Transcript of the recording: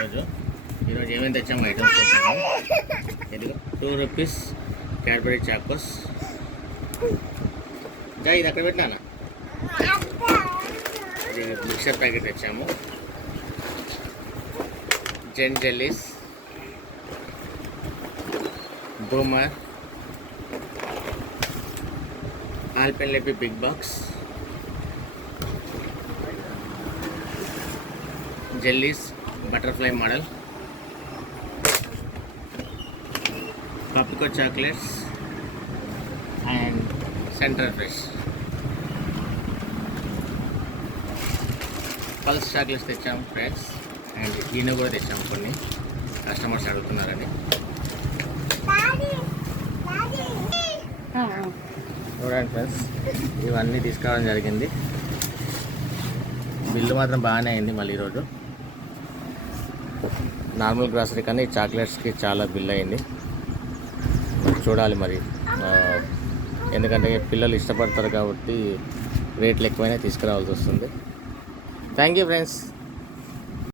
ఈరోజు ఏమేమి తెచ్చాము ఐటమ్స్ తెచ్చాము. ఇదిగో 2 రూపీస్ క్యాడ్బరీ చాకోస్. జా ఇది అక్కడ పెట్టినా. ఇది మిక్సర్ ప్యాకెట్ తెచ్చాము. జెన్ jellies, Boomer, Alpenliebe big box, jellies butterfly model, పప్పికో chocolates and central fresh. Pulse chocolates తెచ్చాము ఫ్రెండ్స్. అండ్ ఈయన కూడా తెచ్చాము, కొన్ని కస్టమర్స్ అడుగుతున్నారని. చూడండి ఫ్రెండ్స్, ఇవన్నీ తీసుకురావడం జరిగింది. బిల్లు మాత్రం బాగానే అయింది. మళ్ళీ ఈరోజు నార్మల్ గ్రాసరీ కానీ చాక్లెట్స్కి చాలా బిల్ అయింది. చూడాలి మరి, ఎందుకంటే పిల్లలు ఇష్టపడతారు కాబట్టి రేట్లు ఎక్కువైనా తీసుకురావాల్సి వస్తుంది. Thank you friends.